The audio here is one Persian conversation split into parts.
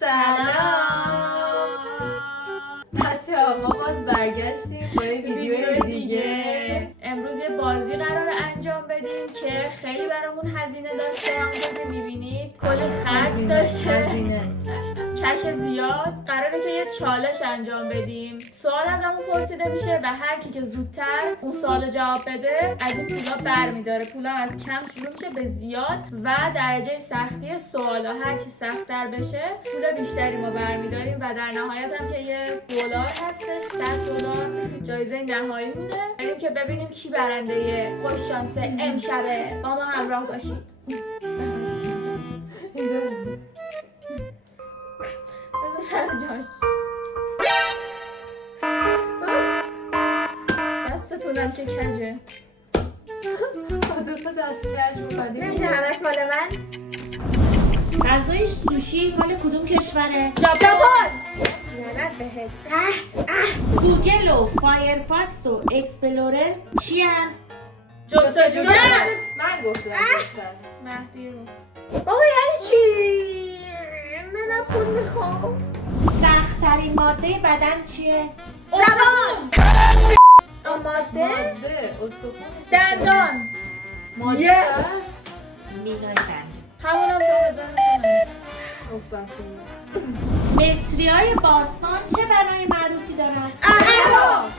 سلام بچه‌ها، ما باز برگشتیم با یه ویدیو دیگه. امروز یه بازی قرار انجام بدیم که خیلی برامون هزینه داشته. همونطور که میبینید کلی خرج داشته، کش زیاد. قراره که یه چالش انجام بدیم. سوال ازمون پرسیده میشه و هر کی که زودتر اون سوال جواب بده از این پولا برمیداره. پولا از کم شروع میشه به زیاد و درجه سختی سوالا هر چی سخت‌تر بشه پول بیشتری ما برمیداریم و در نهایت هم که یه دلار هستش، $100 جایزه نهایی مونه. بریم که ببینیم کی برنده خوش شانسه امشبه. با ما همراه باشید. اینجا بذار سر جاش. دستتونم که کجه. با دوتا دست کج اومدیم. نمیشه همش مال من؟ غذای سوشی مال کدوم کشوره؟ ژاپن. لعنت بهت. گوگل و فایرفاکس و اکسپلورر چی هم؟ جستجو. من گفتم مهدی رو. بابا یعنی چی؟ منم پول میخوام. سخت‌ترین ماده بدن چیه؟ زبان. ماده. ماده استخون دندان. ماده است. مینای دندان. همونم تو بزن. مصری‌های باستان چه بنای معروفی دارن؟ اهرام.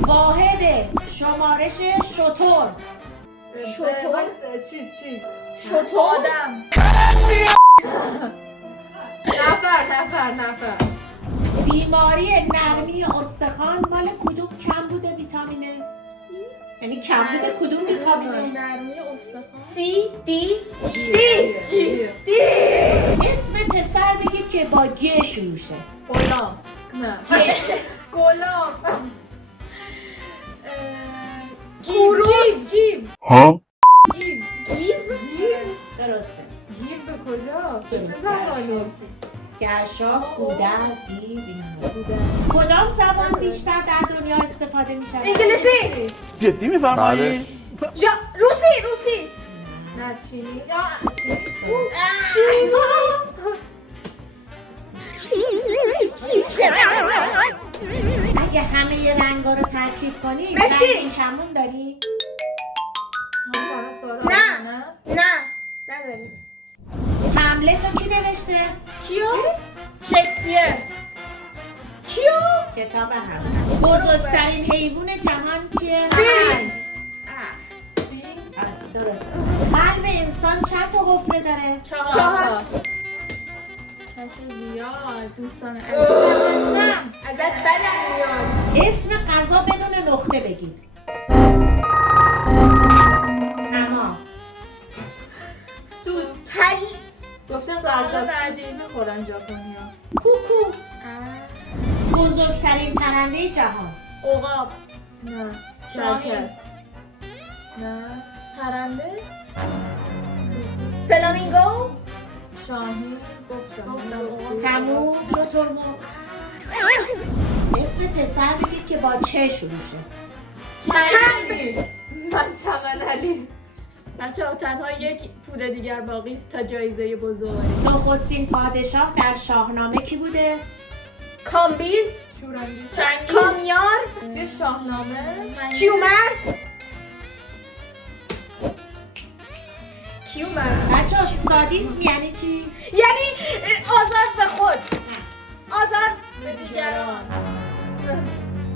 واحد شمارش شتر. چیز شتر آدم. نفر بیماری نرمی استخوان مال کدوم کمبود ویتامینه؟ یعنی کمبود کدوم ویتامینه؟ نرمی استخوان. سی دی دی اسم پسر بگید که با گ شروع شه. غلام. نه غلام. کوروس. ها؟ گیو. درسته. گیر به کجا؟ به چه درست. زبانی؟ گشاس، بودست، گیو اینا. کدام زبان بیشتر در دنیا استفاده می شود؟ انگلیسی. جدی میفرمایی؟ روسی. نه چینی. یا اگه همه رنگا رو ترکیب کنی مشکی. رنگ کمون داری؟ نه نداری. حمله تو کی نوشته؟ کیو؟ شکسپیر. کیو؟ کتاب حمله. بزرگترین حیوان جهان کیه؟ فیل. آره، درسته. قلب انسان چند تا حفره داره؟ 4. کش زیاد دوستان عزیزم. ازت بدم میاد. اسم غذا بدون نقطه بگید. تمام. سوس. هی. گفتم سوال غذا بعدی. سوس میخورن ژاپنیا. کوکو. بزرگترین پرنده جهان. عقاب. نه شاهین. شرکت. نه پرنده. فلامینگو. شاهین. گفتم تموم. شترمرغ. اسم پسر بگید که با چه شروع شه. چنگی. من چمن علی. بچه ها تنها یک پول دیگر باقی است تا جایزه بزرگ. نخستین پادشاه در شاهنامه کی بوده؟ کامبیز. شورانگیز. چنگیز. کامیار. توی شاهنامه کیومرث. بچه ها سادیسم یعنی چی؟ یعنی آزار به خود، آزار به دیگران.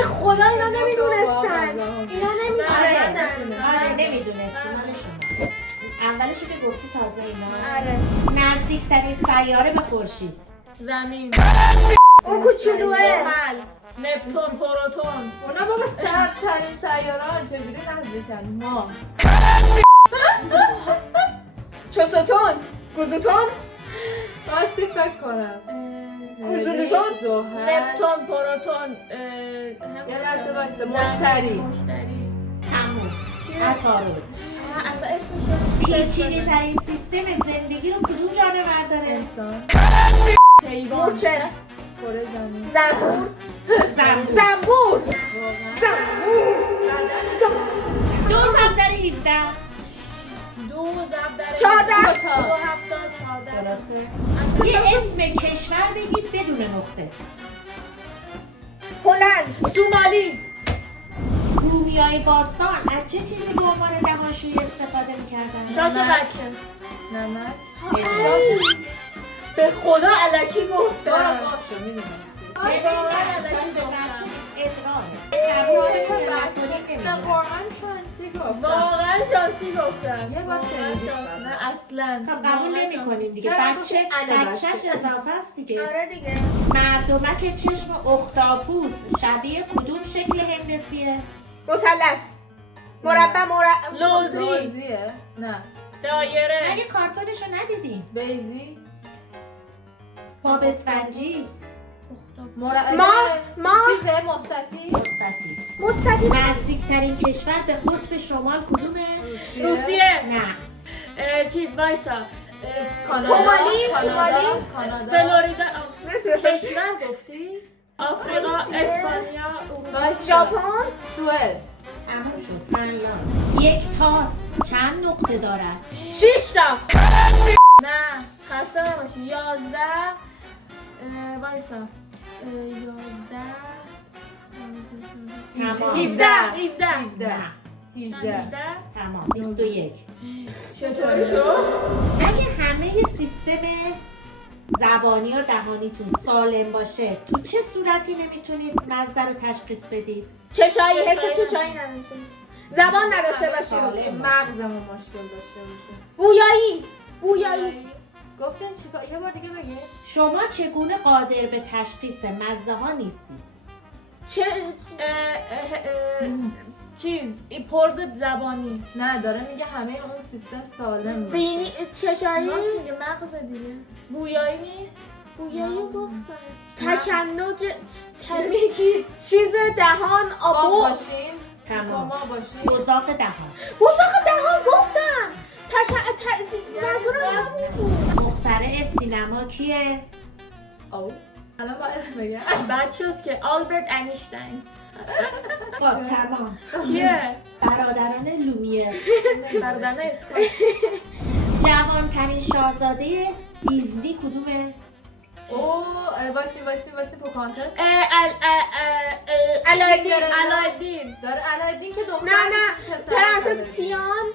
خدا اینا نمیدونستن. اینا نمیدونستن. آره نمیدونستی مال شما. اولشو که گفتی تازه اینا. آره. نزدیکترین سیاره به خورشید. زمین. اون کوچولوه. نپتون، پروتون. اونا بابا سردترین سیاره‌ها چجوری نزدیکن؟ ما چوسوتون. کوزوتون. باستی فکر کنم کوزولوتون. زحل. نپتون، پروتون. یه لحظه وایسته. مشتری. تموم. عطارد. اصلا اسمش پیچیده ترین سیستم زندگی رو کدوم جانور داره؟ انسان. حیوان. مورچه. کره زمین. زنبور. زنبور. زنبور. واقعا. 2 ضرب در 17. 2 ضرب در 14. 2 7 14. یه اسم کشور بگید بدون نقطه. هلند، سومالی، رومیای باستان از چه چیزی به عنوان دهانشویی استفاده میکردن؟ شاش بچه. نمک. به خدا الکی برو گفتم. باشو میدونستی. نه واقعا شانسی گفتم. واقعا شانسی گفتم. یه بار شنیدی. نه اصلا. خب قبول نمی کنیم دیگه. بچهش اضافه است دیگه. آره دیگه. مردمک چشم اختاپوس شبیه کدوم شکل هندسیه؟ مثلث، مربع، لوزی، لوزیه؟ نه. دایره، مگه کارتونشو ندیدین؟ بیزی؟ باب اسفنجی، ماه چیزه مستطیل؟ مستطیل. نزدیکترین کشور به قطب شمال کدومه؟ روسیه، نه. چیز وایسا، کانادا. کومالی. کانادا. فلوریدا. کشور گفتی؟ آفریقا، اسپانیا، اروپا، ژاپن، سوئد. تموم شد. فنلاند. یک تاس چند نقطه دارد؟ 6 تا. نه خسته نباشی. 11 وایسا 11 تمام. 17. 17 نه. 18. تمام. 21. چطوری شد؟ اگه همه سیستم زبانی و دهانیتون سالم باشه تو چه صورتی نمیتونید مزه رو تشخیص بدید؟ چشایی، حس چشایی نداشته، زبان نداشته باشی، سالم. مغزمون مشکل داشته باشه. بویایی. گفتن چیکار؟ یه بار دیگه بگی. شما چگونه قادر به تشخیص مزه ها نیستید؟ چه چیز پرز زبانی. نه داره میگه همه اون سیستم سالم باشه. بینی، چشایی، راست میگه مغز دیگه. بویایی نیست. بویایی گفتن، تشنج، چیز دهان، خواب آبو، باشیم. تمام. کما باشیم. بزاق دهان. بزاق دهان گفتم. منظورم همون بود. مخترع سینما کیه؟ او الان با اسم بگم. بعد شد که آلبرت اینشتین. خب تمام. کیه؟ برادران لومیر. برادران اسکات. جوانترین شاهزاده دیزنی کدومه؟ او وایسی پوکانتس. علایدین. داره علایدین که دختر نه پسر پرنسس داره. تیان،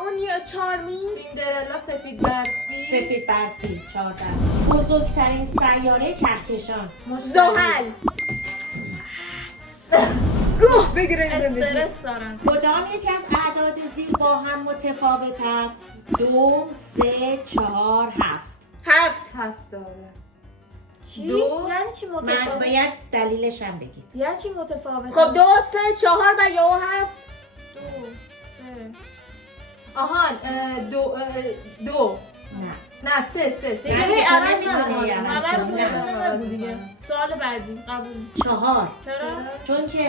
اون یا چارمین، سیندرلا سفید برفی. سفید برفی. 14. بزرگترین سیاره کهکشان. زحل. گوه بگیرید استرس دارم. کدام یکی از اعداد زیر با هم متفاوت است؟ 2 3 4 7. 7 داره. چی؟ دو. یعنی چی من متفاوت؟ باید دلیلش هم بگید. یعنی چی متفاوت؟ خب 2 3 4 و یا 7. 2 3 آهان دو نه. نه سه نه، دیگه تو عوض نمی‌تونی نکن. عوض عوض کنی. کنی. نگو دیگه. سوال بعدی قبول. 4. چرا؟ چون که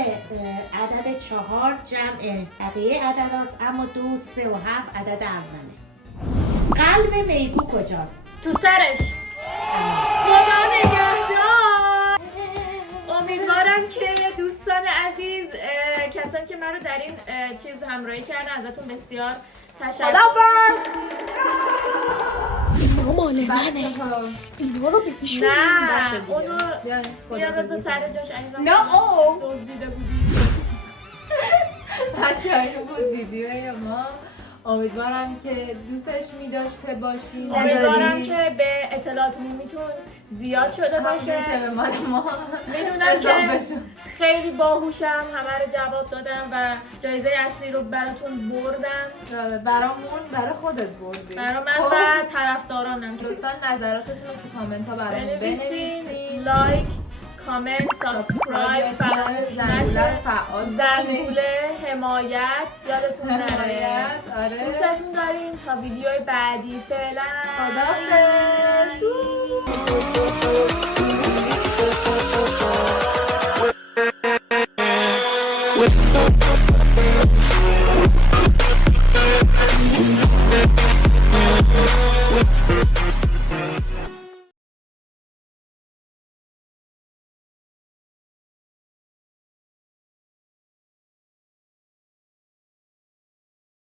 عدد 4 جمع بقیه عدد هست، اما 2 3 و 7 عدد اوله. قلب میگو کجاست؟ تو سرش. خدا نگهدار. امیدوارم که دوستان عزیز کسانی که من رو در این چیز همراهی کردن ازتون بسیار تشکر. مال منه، اینا رو بگیشون. نه اونو یه روز خدا سر جاش عزیزم نه او دزدیده بودی. بچه این بود ویدیوی ما. امیدوارم که دوستش می داشته باشین. امیدوارم که به اطلاعات عمومیتون زیاد شده باشه. همون که به مال ما میدونم اضافه که شد. خیلی باهوشم، همه رو جواب دادم و جایزه اصلی رو براتون بردم. آره، برامون برای خودت بردی. برای من خب، و طرفدارانم که لطفا نظراتتون رو تو کامنت ها برامون بنویسین. بنویسین. لایک، کامنت، سابسکرایب، فراموش زنگوله نشه. فعال زنگوله، حمایت یادتون نره. حمایت. آره. دوستتون داریم. تا ویدیوی بعدی فعلا خداحافظ.